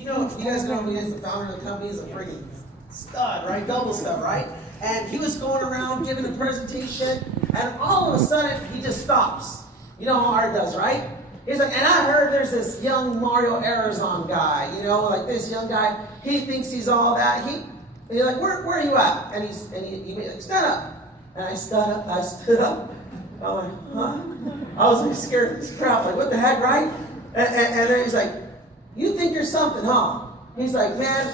You guys know who he is, the founder of the company. He's a freaking stud, right? Double stud, right? And he was going around giving a presentation, and all of a sudden, he just stops. You know how Art does, right? He's like, and I heard there's this young Mario Arizon guy, like this young guy. He thinks he's all that. He's like, where are you at? And he made like, stand up. And I stood up. I went, huh? I was like scared of this crowd, like, what the heck, right? And then he's like, you think you're something, huh? He's like, man,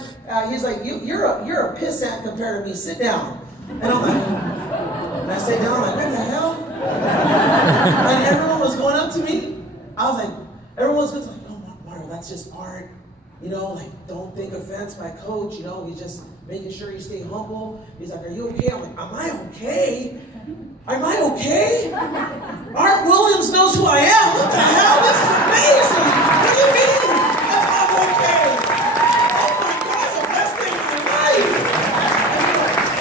you're a pissant compared to me. Sit down. And I'm like, and I sat down, I'm like, what the hell? And everyone was going up to me. I was like, everyone was like, oh, Mario, that's just Art. Like, don't think offense by coach. He's just making sure you stay humble. He's like, are you okay? I'm like, am I okay? Am I okay? Art Williams knows who I am. What the hell? This is amazing. What do you mean? I'm okay. Oh my God, the best thing in my life.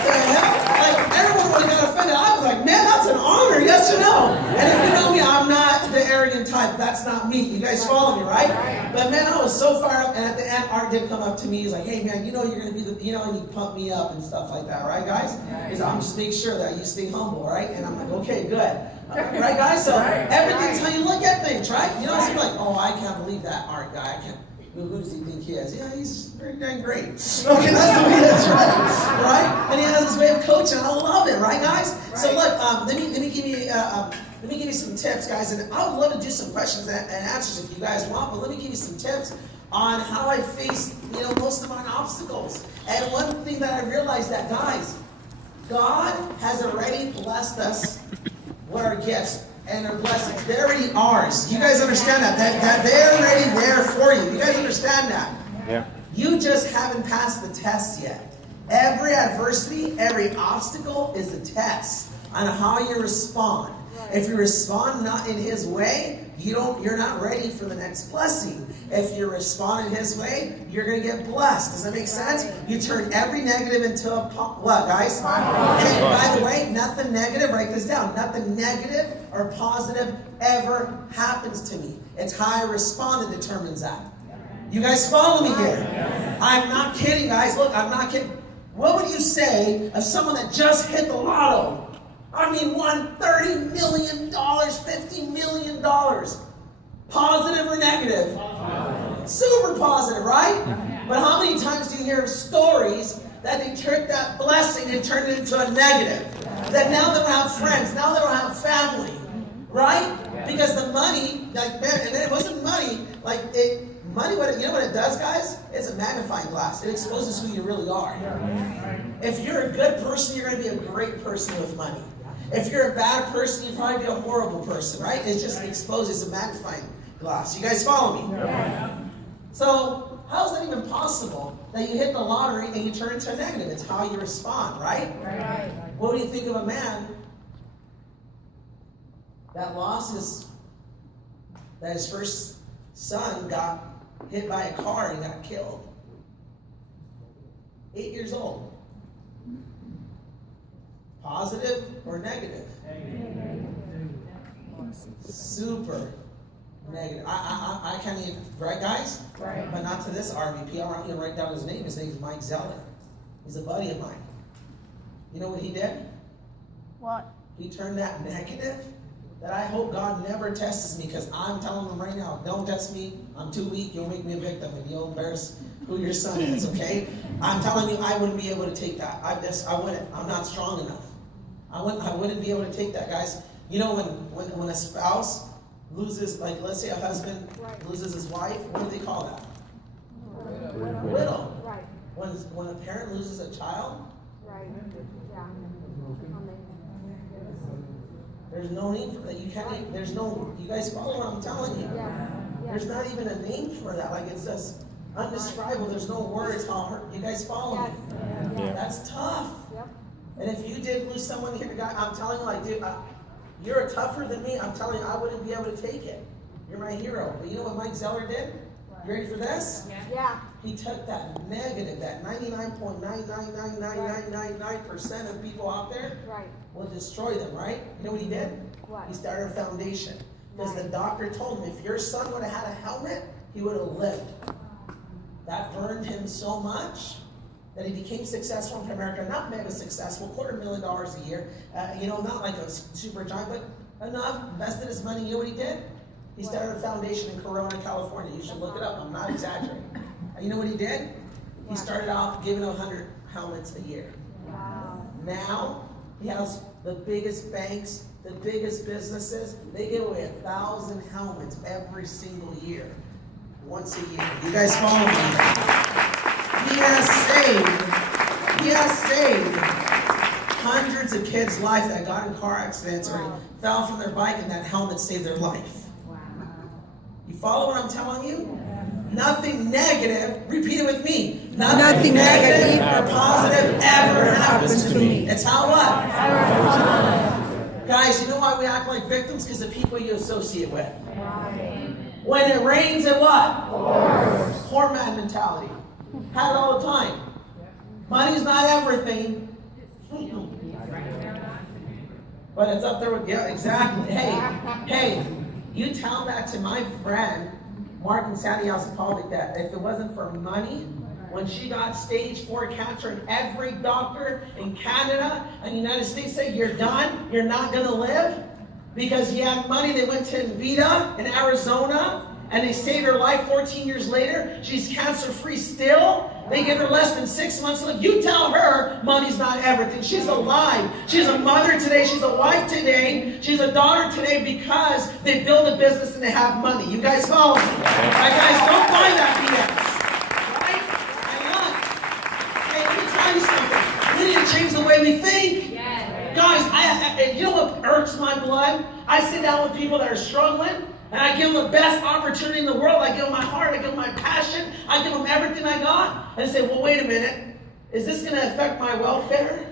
What the hell? Like, everyone would have got offended. I was like, man, that's an honor, yes or no? And if you know me, I'm not the arrogant type. That's not me. You guys follow me, right? But man, I was so fired up. And at the end, Art did come up to me. He's like, hey man, you're going to be the, and he pumped me up and stuff like that, right guys? He's like, I'm just making sure that you stay humble, right? And I'm like, okay, good. Right guys? So everything's how you look at things, right? So you're like, oh, I can't believe that Art guy. I can't. Who does he think he is? Yeah, he's pretty dang great. Okay, that's the way that's right? And he has his way of coaching. I love it, right, guys? So look, let me give you some tips, guys, and I would love to do some questions and answers if you guys want. But let me give you some tips on how I faced, most of my obstacles. And one thing that I realized that, guys, God has already blessed us with our gifts. And their blessings, they're already ours. You guys understand that? That they're already there for you. You guys understand that? Yeah. You just haven't passed the test yet. Every adversity, every obstacle is a test on how you respond. If you respond not in His way, you're not ready for the next blessing. If you respond in His way, you're going to get blessed. Does that make sense? You turn every negative into a what, guys? And by the way, nothing negative, write this down. Nothing negative or positive ever happens to me. It's how I respond that determines that. You guys follow me here? I'm not kidding, guys. Look, I'm not kidding. What would you say of someone that just hit the lotto? I mean, won $30 million, $50 million. Positive or negative? Positive. Super positive, right? But how many times do you hear stories that they took that blessing and turned it into a negative? That now they don't have friends, now they don't have family, right? Because the money, like, man, and it wasn't money, money, you know what it does, guys? It's a magnifying glass. It exposes who you really are. If you're a good person, you're going to be a great person with money. If you're a bad person, you'll probably be a horrible person, right? It's just exposes a magnifying glass. You guys follow me? Yeah. So, how is that even possible that you hit the lottery and you turn into a negative? It's how you respond, right? Right. What do you think of a man that that his first son got hit by a car and got killed? 8 years old. Positive or negative? Negative. Super negative. I can't even, right guys? Right. But not to this RVP. I'm going to write down his name. His name is Mike Zeller. He's a buddy of mine. You know what he did? What? He turned that negative that I hope God never tests me, because I'm telling him right now, don't test me. I'm too weak. You'll make me a victim and you'll embarrass who your son is, okay? I'm telling you, I wouldn't be able to take that. I wouldn't. I'm not strong enough. I wouldn't be able to take that, guys. You know, when a spouse loses, like, let's say a husband loses his wife, what do they call that? Widow. Right. When a parent loses a child, there's no need for that. You guys follow what I'm telling you? There's not even a name for that. Like, it's just undescribable. There's no words. You guys follow me? That's tough. And if you did lose someone here, God, I'm telling you, like, dude, you're tougher than me. I'm telling you, I wouldn't be able to take it. You're my hero. But you know what Mike Zeller did? You ready for this? Yeah. He took that negative, that 99.9999999% of people out there will destroy them, right? You know what he did? What? He started a foundation. Because the doctor told him, if your son would have had a helmet, he would have lived. That burned him so much that he became successful in America, not mega successful, $250,000 a year, not like a super giant, but enough, invested his money. You know what he did? He started a foundation in Corona, California. You should look it up. I'm not exaggerating. You know what he did? He started off giving 100 helmets a year. Wow. Now, he has the biggest banks, the biggest businesses. They give away 1,000 helmets every single year. Once a year. You guys follow me? He has saved hundreds of kids' lives that got in car accidents or fell from their bike, and that helmet saved their life. Wow. You follow what I'm telling you? Nothing negative, repeat it with me. Nothing negative or positive ever happens to me. It's how what? Guys, you know why we act like victims? Because of people you associate with. When it rains, it what? Poor man mentality. Had it all the time. Money's not everything. But it's up there with, yeah, exactly. Hey, you tell that to my friend, Martin Sandy Alcipovic, that if it wasn't for money, when she got stage 4 cancer, and every doctor in Canada and the United States said, you're done, you're not going to live, because he had money, they went to Invita in Arizona, and they saved her life 14 years later. She's cancer-free still. They give her less than 6 months. Look, you tell her money's not everything. She's alive. She's a mother today. She's a wife today. She's a daughter today because they build a business and they have money. You guys follow me? Right, guys, don't buy that BS. Right? And look, hey, let me tell you something. We need to change the way we think. Yes. Guys, you know what irks my blood? I sit down with people that are struggling, and I give them the best opportunity in the world. I give them my heart. I give them my passion. I give them everything I got. And I say, well, wait a minute. Is this going to affect my welfare?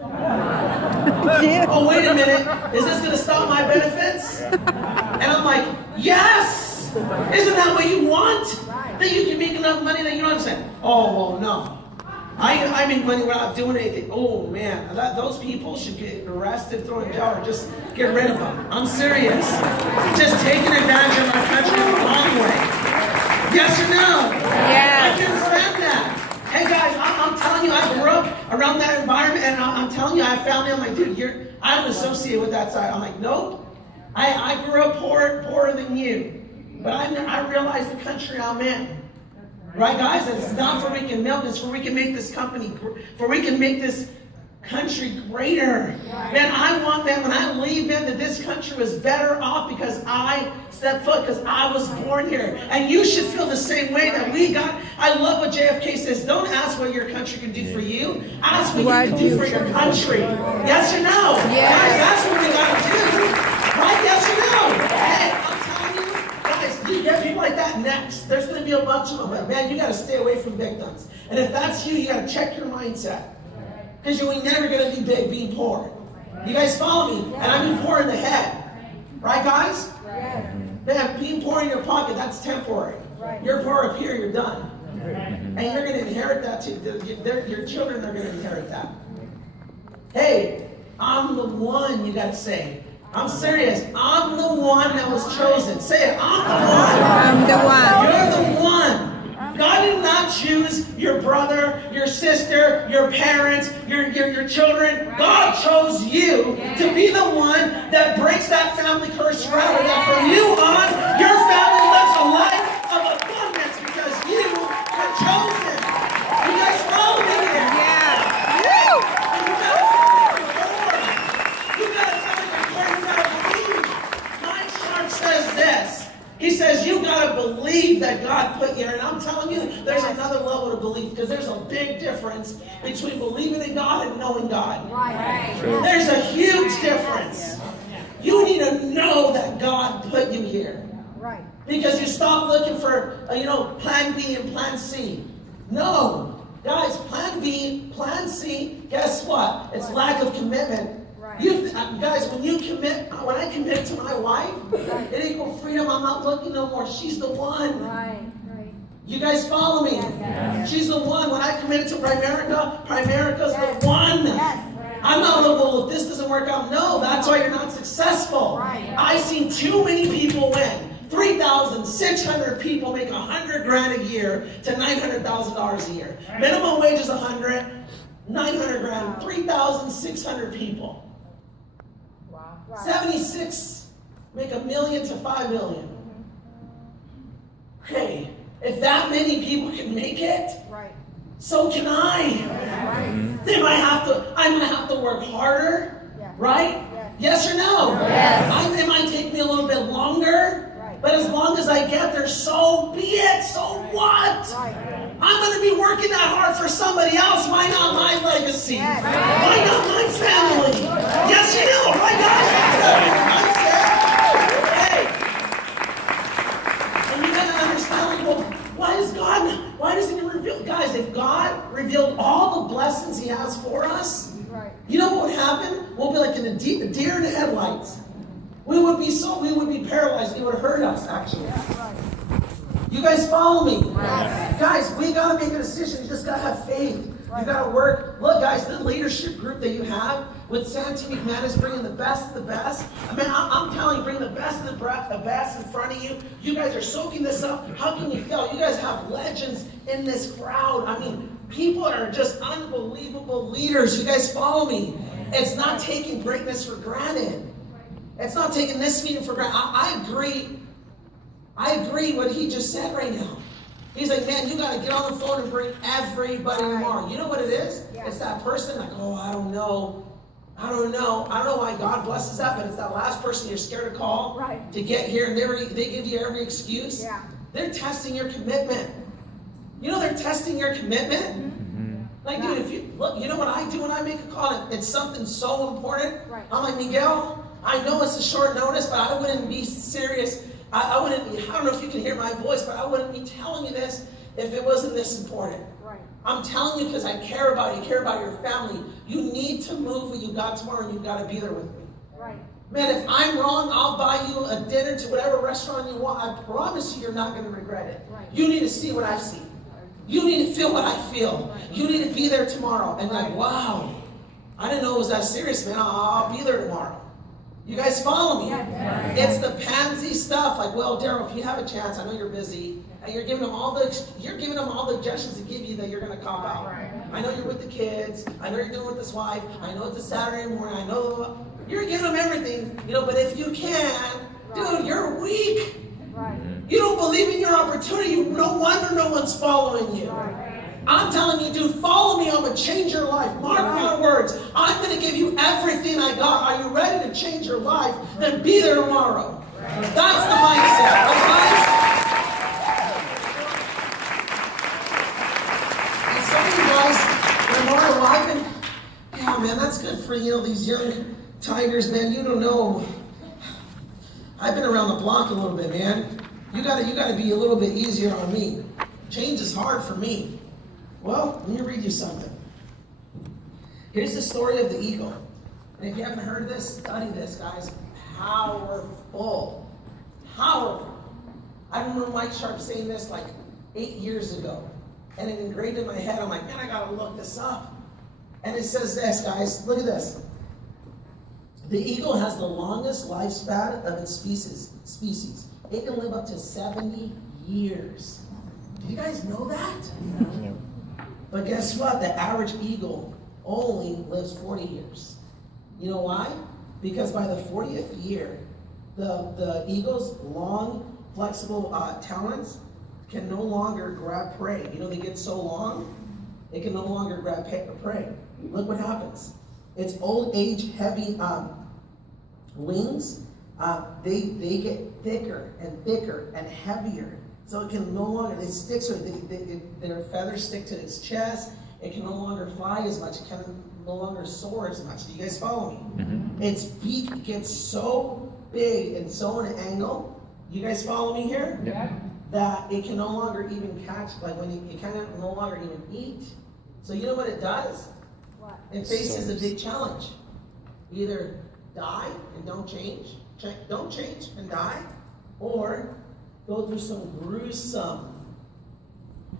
Oh, wait a minute. Is this going to stop my benefits? And I'm like, yes! Isn't that what you want? That you can make enough money that you don't understand. Oh, well, no. I make money without doing anything. Oh, man. Those people should get arrested, thrown in jail, or just get rid of them. I'm serious. Just taking advantage of our country in the wrong way. Yes or no? Yeah. I can't stand that. Hey, guys, I'm telling you, I grew up around that environment, and I'm telling you, I have family. I'm like, dude, I don't associate with that side. I'm like, nope. I grew up poorer than you. But I realized the country I'm in. Right, guys? It's not for we can milk, it's for we can make this company, for we can make this country greater. Man, I want that when I leave, man, that this country was better off because I stepped foot, because I was born here. And you should feel the same way that we got. I love what JFK says. Don't ask what your country can do for you. Ask what you can do for your country. Yes or no? Yes. Guys, that's what we got to do. Right? Yes or no? Hey, I'm telling you. You get people like that next. There's going to be a bunch of them. But man, you got to stay away from victims. And if that's you, you got to check your mindset. Because you're never going to be big being poor. You guys follow me? And I mean poor in the head. Right, guys? Man, being poor in your pocket, that's temporary. You're poor up here, you're done. And you're going to inherit that too. Your children are going to inherit that. Hey, I'm the one, you got to say. I'm serious. I'm the one that was chosen. Say it. I'm the one. I'm the one. You're the one. God did not choose your brother, your sister, your parents, your children. God chose you to be the one that breaks that family curse forever. That from you on, your family lives a life of abundance because you were chosen. You guys follow me here? Yeah. Says this. He says you gotta believe that God put you here. And I'm telling you, there's another level to belief, because there's a big difference between believing in God and knowing God. There's a huge difference. You need to know that God put you here. Because you stop looking for plan B and plan C. No. Guys, plan B, plan C, guess what? It's lack of commitment. Guys, when I commit to my wife, it equals freedom. I'm not looking no more. She's the one. You guys follow me? She's the one. When I committed to Primerica's the one. I'm not like, well, if this doesn't work out, no, that's why you're not successful. I've seen too many people win. 3,600 people make $100,000 a year to $900,000 a year. Minimum wage is 100, 900 grand, 3,600 people. Wow. 76 make $1 million to $5 million. Hey, if that many people can make it, Right. so can I. Then I might have to work harder, Yeah. right? Yes. Yes or no? Yes. It might take me a little bit longer, Right. but as long as I get there, so be it. So what? Right. I'm going to be working that hard for somebody else. Why not my legacy? Yes. Why not my family? Yes or no? Right, guys? Hey. And you got to understand, like, well, why doesn't he reveal? Guys, if God revealed all the blessings he has for us, Right. you know what would happen? We'll be like in a deer in the headlights. We would be paralyzed. It would hurt us, actually. Right. You guys follow me? Yes. Guys, we got to make a decision. You just got to have faith. You got to work. Look, guys, the leadership group that you have with Santi McManus bringing the best of the best. I mean, I'm telling you, bring the best of the best in front of you. You guys are soaking this up. How can you fail? You guys have legends in this crowd. I mean, people are just unbelievable leaders. You guys follow me? It's not taking greatness for granted. It's not taking this meeting for granted. I agree. I agree what he just said right now. He's like, man, you got to get on the phone and bring everybody tomorrow. You know what it is? Yeah. It's that person like, oh, I don't know why God blesses that, but it's that last person you're scared to call Right. to get here, and they give you every excuse. Yeah. They're testing your commitment. You know they're testing your commitment? Like, dude, if you look, you know what I do when I make a call? It's something so important. Right. I'm like, Miguel, I know it's a short notice, but I wouldn't be serious. I don't know if you can hear my voice, but I wouldn't be telling you this if it wasn't this important. Right. I'm telling you because I care about you, care about your family. You need to move what you got tomorrow, and you've got to be there with me. Right. Man, if I'm wrong, I'll buy you a dinner to whatever restaurant you want. I promise you, you're not going to regret it. Right. You need to see what I see. You need to feel what I feel. You need to be there tomorrow. And like, wow, I didn't know it was that serious, man. I'll be there tomorrow. You guys follow me? It's the pansy stuff. Like, well, Daryl, if you have a chance, I know you're busy, and you're giving them all the suggestions to give you that you're going to cop out. I know you're with the kids. I know you're doing with this wife. I know it's a Saturday morning. I know you're giving them everything, you know. But if you can, dude, you're weak. Right. You don't believe in your opportunity. No wonder no one's following you. I'm telling you, dude, follow me. I'm going to change your life. Mark my words. I'm going to give you everything I got. Are you ready to change your life? Then be there tomorrow. That's the mindset. Okay? And some of you guys, tomorrow, yeah, man, that's good for, you know, these young tigers, man. You don't know. I've been around the block a little bit, man. You gotta be a little bit easier on me. Change is hard for me. Well, let me read you something. Here's the story of the eagle. And if you haven't heard this, study this, guys. Powerful. Powerful. I remember Mike Sharp saying this like 8 years ago. And it engraved in my head. I'm like, man, I gotta look this up. And it says this, guys. Look at this. The eagle has the longest lifespan of its species. It can live up to 70 years. Do you guys know that? No. But guess what? The average eagle only lives 40 years. You know why? Because by the 40th year, the eagle's long, flexible talons can no longer grab prey. You know, they get so long, it can no longer grab prey. Look what happens. Its old age heavy wings, they get thicker and heavier. So it can no longer, they stick to it, their feathers stick to its chest. It can no longer fly as much. It can no longer soar as much. Do you guys follow me? Mm-hmm. Its beak gets so big and so in an angle. You guys follow me here? Yeah. That it can no longer even catch, like when it can no longer even eat. So you know what it does? What? It faces a big challenge. Either die and don't change and die, or go through some gruesome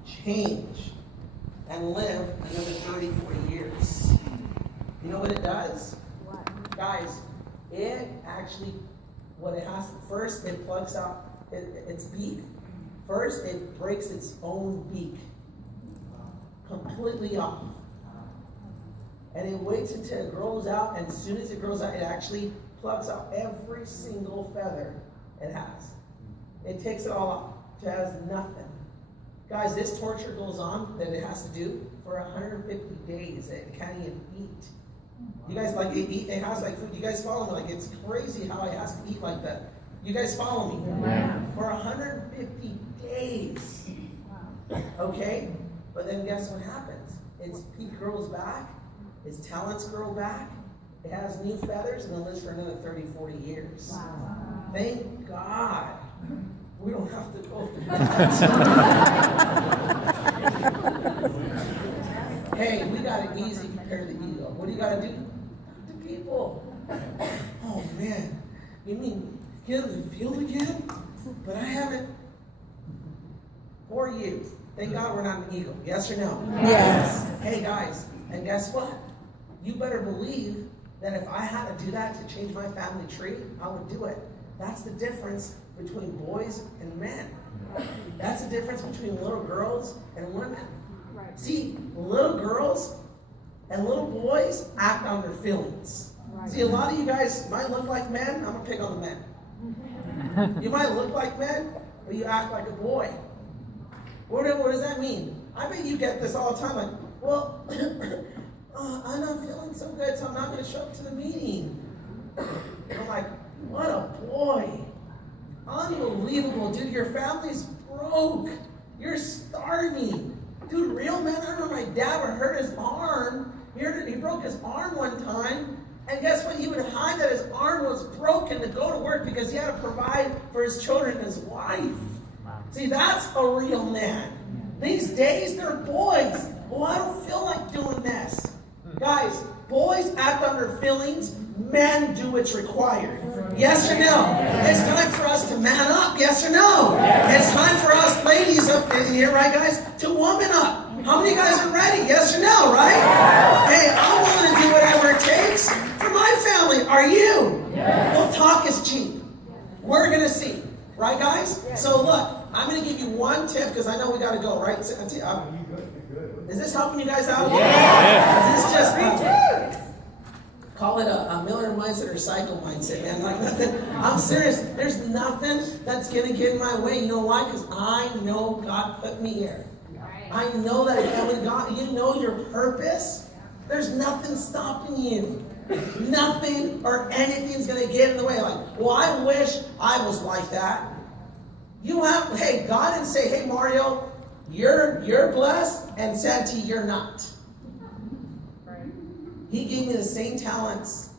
change and live another 30, 40 years. You know what it does? What? Guys, it actually, what it has, first it plugs out its beak. First, it breaks its own beak completely off. And it waits until it grows out, and as soon as it grows out, it actually plucks out every single feather it has. It takes it all off. It has nothing. Guys, this torture goes on that it has to do for 150 days. It can't even eat. You guys like eat? It has like food. You guys follow me? Like it's crazy how it has to eat like that. You guys follow me? Yeah. For 150 days. Okay? But then guess what happens? Its beak grows back. Its talents grow back. It has new feathers and it lives for another 30, 40 years. Wow. Thank God we don't have to go through that. Hey, we got it easy compared to the ego. What do you got to do? Talk to people. Oh man, you mean get in the field again? But I haven't. Who are you? Thank God we're not an ego. Yes or no? Yes. Hey guys, and guess what? You better believe that if I had to do that to change my family tree, I would do it. That's the difference between boys and men. That's the difference between little girls and women. Right. See, little girls and little boys act on their feelings. Right. See, a lot of you guys might look like men. I'm going to pick on the men. You might look like men, but you act like a boy. What does that mean? I bet you get this all the time. Like, well, I'm not feeling so good, so I'm not going to show up to the meeting. I'm like, what a boy. Unbelievable, dude. Your family's broke. You're starving. Dude, real men, I remember my dad would hurt his arm. He broke his arm one time. And guess what? He would hide that his arm was broken to go to work because he had to provide for his children and his wife. See, that's a real man. These days, they're boys. Well, I don't feel like doing this. Guys, boys act on their feelings. Men do what's required. Yes or no? It's time for us to man up. Yes or no? It's time for us ladies up in here, right, guys, to woman up. How many guys are ready? Yes or no, right? Hey, I'm willing to do whatever it takes for my family. Are you? Well, talk is cheap. We're going to see. Right, guys? So look, I'm going to give you one tip because I know we got to go, right? Is this helping you guys out? Yeah. Is this just call it a Miller mindset or cycle mindset, man? Like nothing. I'm serious. There's nothing that's going to get in my way. You know why? Because I know God put me here. I know that when God, you know your purpose. There's nothing stopping you. Nothing or anything's going to get in the way. Like, well, I wish I was like that. You have, hey, God didn't say, hey, Mario, you're blessed, and Santi, you're not. Right. He gave me the same talents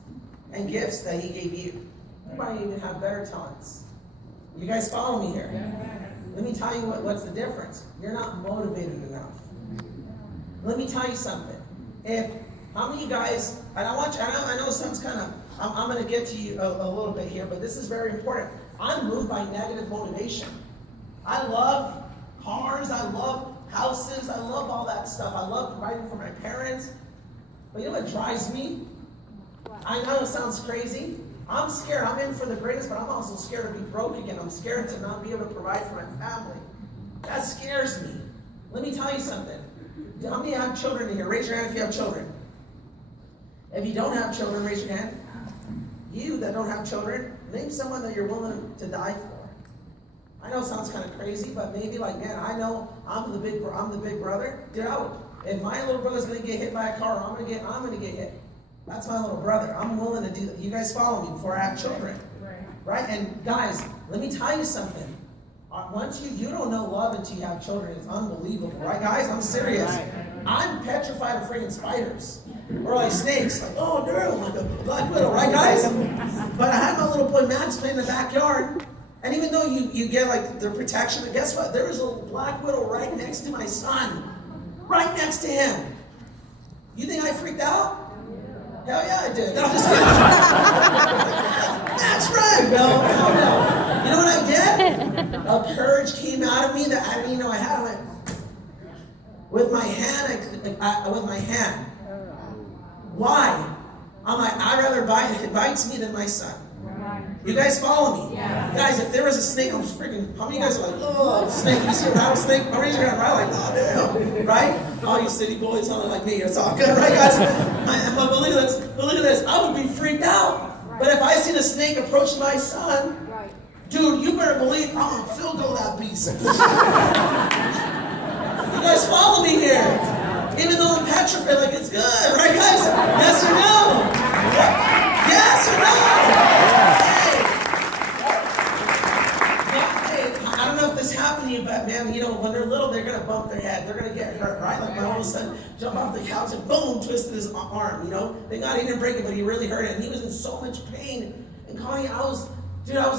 and gifts that he gave you. You might even have better talents. You guys follow me here? Let me tell you what's the difference. You're not motivated enough. Let me tell you something. How many guys, and I know some's kind of, I'm going to get to you a little bit here, but this is very important. I'm moved by negative motivation. I love cars, I love houses, I love all that stuff. I love providing for my parents. But you know what drives me? I know it sounds crazy. I'm scared. I'm in for the greatest, but I'm also scared to be broke again. I'm scared to not be able to provide for my family. That scares me. Let me tell you something. How many have children in here? Raise your hand if you have children. If you don't have children, raise your hand. You that don't have children, name someone that you're willing to die for. I know it sounds kind of crazy, but maybe like, man, I know I'm the big brother. Dude, if my little brother's gonna get hit by a car, I'm gonna get hit. That's my little brother. I'm willing to do that. You guys follow me before I have children, right? And guys, let me tell you something. Once you don't know love until you have children. It's unbelievable, right, guys? I'm serious. I'm petrified of freaking spiders. Or like snakes, like, oh no, like a black widow, right guys? But I had my little boy Max playing in the backyard, and even though you get like the protection, but guess what? There was a black widow right next to my son. Right next to him. You think I freaked out? Hell yeah, I did. No, I'm just kidding. That's right, Bill. Oh, no. You know what I did? A courage came out of me that I had it with my hand. With my hand. Why? I'm like, I'd rather it bites me than my son. You guys follow me? Yeah. Guys, if there was a snake, I'm freaking, how many of you guys are like, oh, snake, you see a rattlesnake? How many of you are right? Like, oh, damn, right? All you city boys sound like me, it's all good, right, guys? But look at this, I would be freaked out. But if I seen a snake approach my son, dude, you better believe I'm gonna fill that beast. You guys follow me here? Even though I'm petrified, like it's good, right, guys? Yes or no? Yes or no? Hey, I don't know if this happened to you, but man, you know, when they're little, they're gonna bump their head, they're gonna get hurt, right? Like my oldest son jumped off the couch and boom, twisted his arm. You know, they got he didn't break it, but he really hurt it, and he was in so much pain. And Connie, I was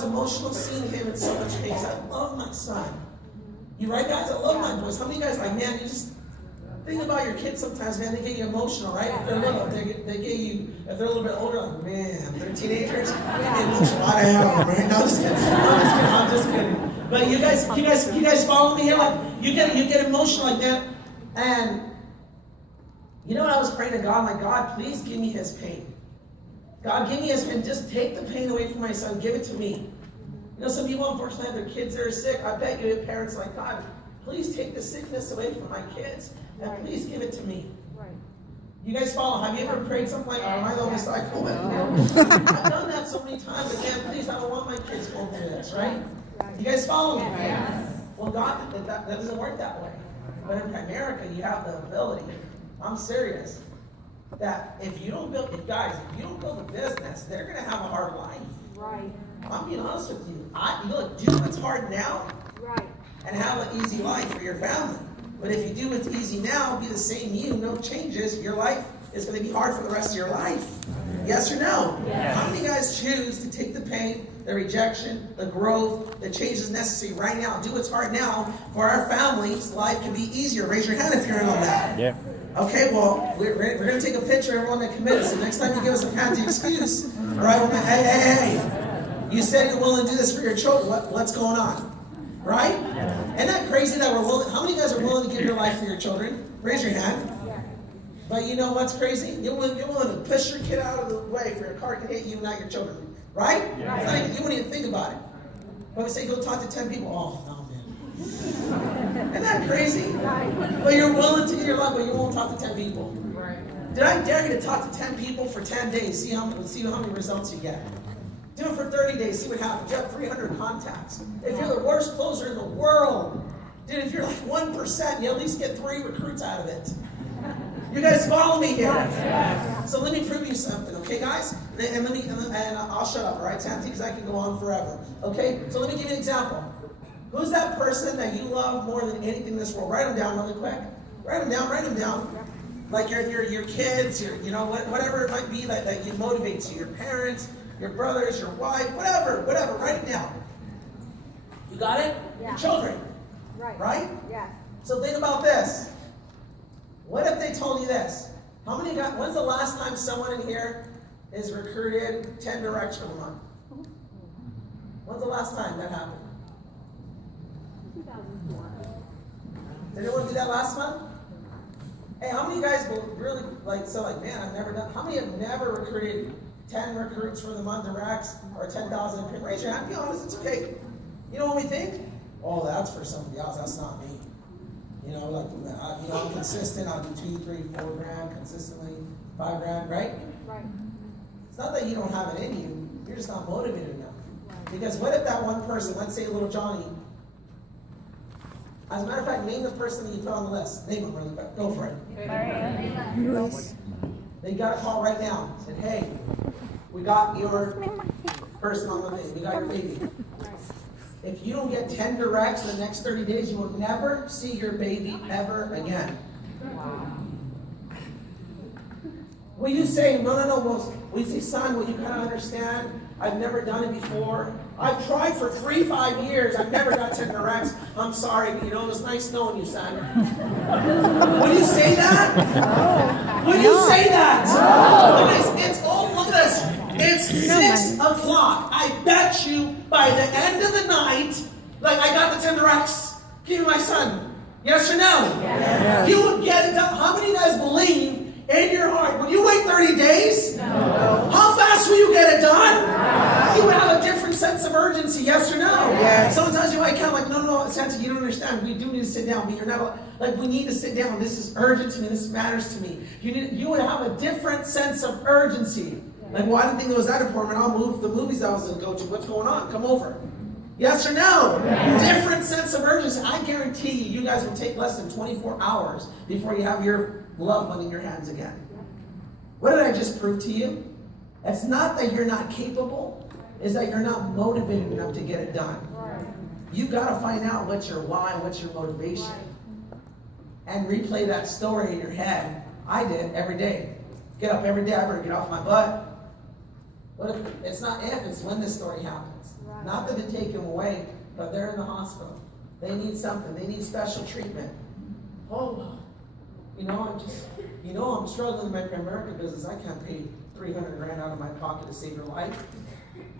emotional seeing him in so much pain. I love my son. You right, guys? I love my boys. How many guys like, man, you just think about your kids sometimes, man, they get you emotional, right? If they're little, they get you, if they're a little bit older, like, man, they're teenagers, they get emotional. I have them, right? No, I'm just kidding. But you guys follow me here? Like, you get emotional like that. And you know what I was praying to God? Like, God, please give me his pain. God, give me his pain. Just take the pain away from my son. Give it to me. You know, some people, unfortunately, have their kids that are sick. I bet you parents like, God, please take the sickness away from my kids. And please give it to me. Right. You guys follow? Have you ever prayed something like, am I the only psycho? I've done that so many times, but man, please, I don't want my kids going through this, right? You guys follow me? Yes. Well, God, that doesn't work that way. But in America, you have the ability. I'm serious. That if you don't build a business, they're going to have a hard life. Right. I'm being honest with you. Do what's hard now. Right. And have an easy life for your family. But if you do what's easy now, be the same you, no changes, your life is going to be hard for the rest of your life. Yes or no? Yes. How many guys choose to take the pain, the rejection, the growth, the changes necessary right now, do what's hard now, for our families' life can be easier? Raise your hand if you're in on that. Yeah. Okay, well, we're going to take a picture of everyone that committed. So next time you give us a pansy excuse, all right, well, hey, you said you're willing to do this for your children. What's going on? Right? Isn't that crazy that we're willing? How many guys are willing to give your life for your children? Raise your hand. But you know what's crazy? You're willing to push your kid out of the way for your car to hit you, not your children. Right? Yeah. You wouldn't even think about it. But we say go talk to 10 people. Oh, no, man. Isn't that crazy? But you're willing to give your life, but you won't talk to 10 people. Right. Did I dare you to talk to 10 people for 10 days? See how many results you get. Do it for 30 days, see what happens. You have 300 contacts. If you're the worst closer in the world, dude, if you're like 1%, you at least get 3 recruits out of it. You guys follow me here? Yes. So let me prove you something, okay, guys? And I'll shut up, all right, Santi, because I can go on forever. Okay? So let me give you an example. Who's that person that you love more than anything in this world? Write them down really quick. Write them down. Like your kids, whatever it might be that motivates you. Your parents, your brothers, your wife, whatever, write it down. You got it? Yeah. Your children. Right? Yeah. So think about this. What if they told you this? When's the last time someone in here is recruited 10 directs for the month? When's the last time that happened? 2001. Did anyone do that last month? Hey, how many of you guys really man, I've never done, how many have never recruited 10 recruits for the month directs or 10,000? Raise your hand, be honest, it's okay. You know what we think? Oh, that's for somebody else, that's not me. I'm consistent, I'll do 2, 3, 4 grand consistently, 5 grand, right? Right. It's not that you don't have it in you, you're just not motivated enough. Right. Because what if that one person, let's say little Johnny, as a matter of fact, name the person that you put on the list. Name them really quick. Go for it. Yes. They got a call right now. Said, hey, we got your person on the thing. We got your baby. If you don't get 10 directs in the next 30 days, you will never see your baby ever again. Wow. Will you say, no, will you say, son, will you kind of understand? I've never done it before. I've tried for 5 years. I've never got 10 directs. I'm sorry, it was nice knowing you, son. Will you say that? Will you say that? Look at this. It's 6 o'clock. I bet you by the end of the night, I got the 10 directs. Give me my son. Yes or no? Yes. You would get it done. How many of you guys believe in your heart? Will you wait 30 days? No. How fast will you get it done? No. You would have a different urgency, yes or no? Yes. Someone tells you I can't, like, no, Santa, you don't understand. We do need to sit down, but you're not, like, we need to sit down. This is urgent to me. This matters to me. You would have a different sense of urgency. Like, well, I didn't think it was that important. I'll move the movies I was going to go to. What's going on? Come over. Yes or no? Yes. Different sense of urgency. I guarantee you guys will take less than 24 hours before you have your loved one in your hands again. What did I just prove to you? It's not that you're not capable. It's that you're not motivated enough to get it done. You got to find out what's your why, what's your motivation. And replay that story in your head. I did every day. Get up every day. I better get off my butt. What if, it's not if, it's when this story happens. Not that they take them away, but they're in the hospital. They need something. They need special treatment. Oh, I'm struggling in my American business. I can't pay $300 grand out of my pocket to save your life.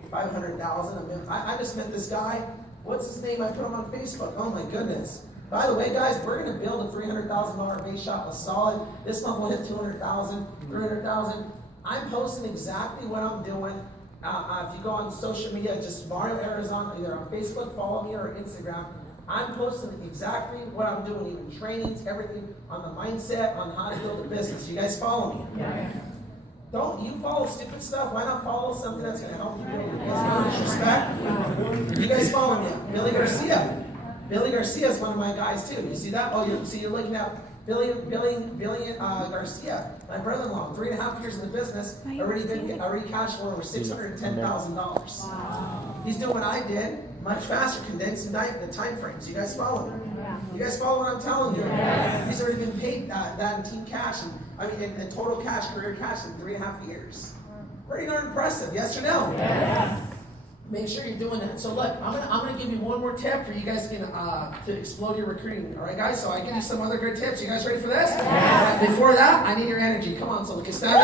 500,000. I just met this guy. What's his name? I put him on Facebook. Oh my goodness. By the way, guys, we're going to build a $300,000 base shop, a solid. This month we'll hit 200,000, 300,000. I'm posting exactly what I'm doing. If you go on social media, just Mario Arizona, either on Facebook, follow me, or Instagram. I'm posting exactly what I'm doing, even trainings, everything on the mindset, on how to build a business. You guys follow me? Yeah. Don't you follow stupid stuff? Why not follow something that's going to help you build your business? No disrespect. You guys follow me? Billy Garcia. Billy Garcia is one of my guys too. You see that? Oh, you're looking at Billy Garcia, my brother-in-law, 3.5 years in the business, already cashed for over $610,000. Wow. He's doing what I did, much faster, condensing the time frames. You guys follow me? You guys follow what I'm telling you? Yes. He's already been paid that in team cash, in total cash, career cash in 3.5 years. Pretty darn impressive, yes or no? Yes. Make sure you're doing that. So look, I'm gonna give you one more tip for you guys to explode your recruiting. All right, guys. So I give you some other good tips. You guys ready for this? Yeah. Before that, I need your energy. Come on, so we can stand up.